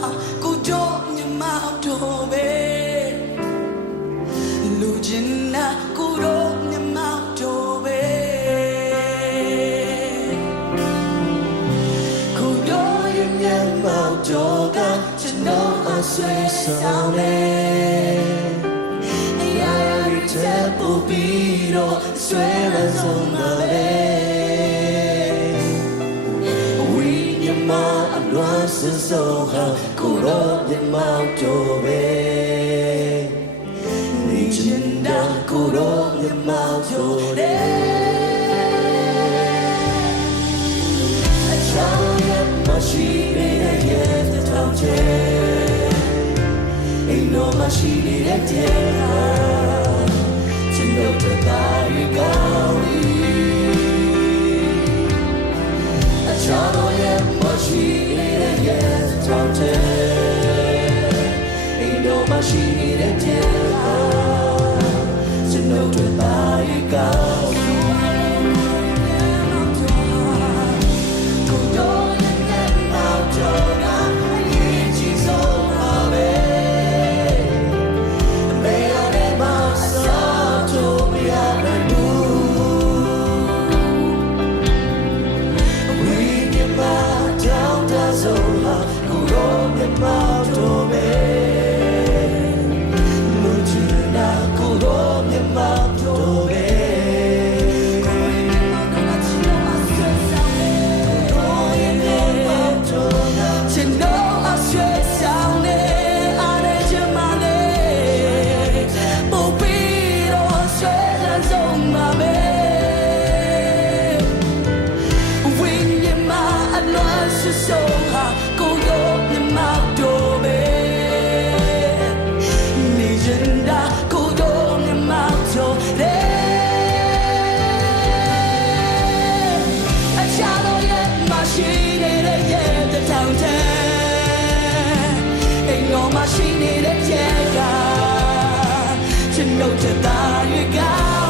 ha ku do nyama do be lu jinna ku do nyama do be ku do nyama do ga chano aswe sale ya ri te pu pi do swe la song ma le so ha kuro de mau tobe ni jinda kuro de mau tobe a child yet machine yet the town ain't no machine yet to know the die gauli a child yet machine ain't no machine that to know to buy a cow.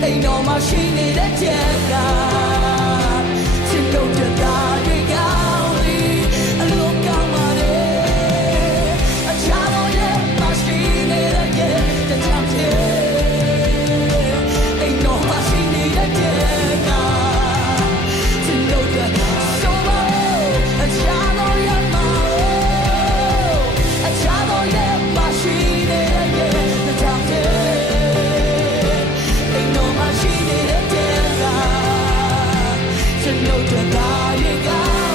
Ain't no machine that to know the die gauli a look out my day a child yet machine the town ain't no machine that to know the solo a child yet a child yet machine the town to know the die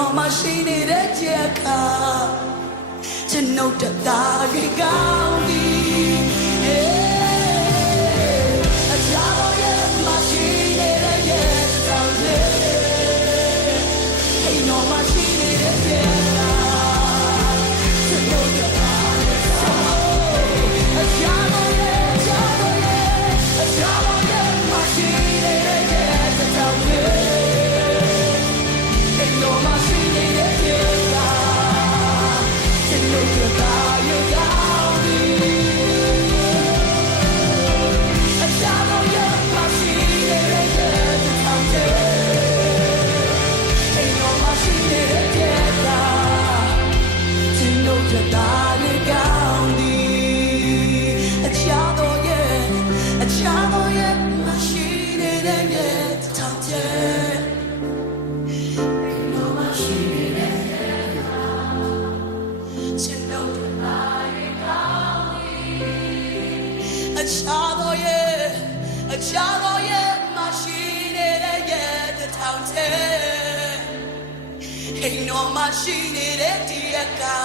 တော်မှာရှိနေတဲ့ကြက်ခါကျွန်ုပ်တသားတွေကောင်းသည်အချာတော်ရဲ့မရှိနေတဲ့ရဲ့တောင်းတယ်အိမ်တော်မှာရှိနေတဲ့ကြက်ခါကျွန်ုပ်တသားတွေကောင်းအချာတော်ရဲ့အချာတော်ရဲ့အချာတော်ရဲ့မရှိနေတဲ့ရဲ့တောင်းတယ်အိမ်တော်မှာရှိနေတဲ့ကြက်ခါကျွန်ုပ်တသားတွေကောင်းသည်အချာတော်ရဲ့မရှိနေတဲ့ရဲ့တောင်းတယ်အိမ်တော်မှာရှိနေတဲ့ကြက်ခါကျွန်ုပ်တသားတွေကောင်းသည်အချာတော်ရဲ့မရှိနေတဲ့ရဲ့တောင်းတယ်အိမ်တော်မှာရှိနေတဲ့ကျွန်ုပ်တသားတွေကောင်းသည်အချာတော်ရဲ့မရှိနေတဲ့ရဲ့တောင်းတယ်အိမ်တော်မှာရှိနေတဲ့ဒီအကာ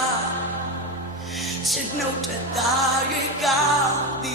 ကျွန်ုပ်တသားတွေကောင်း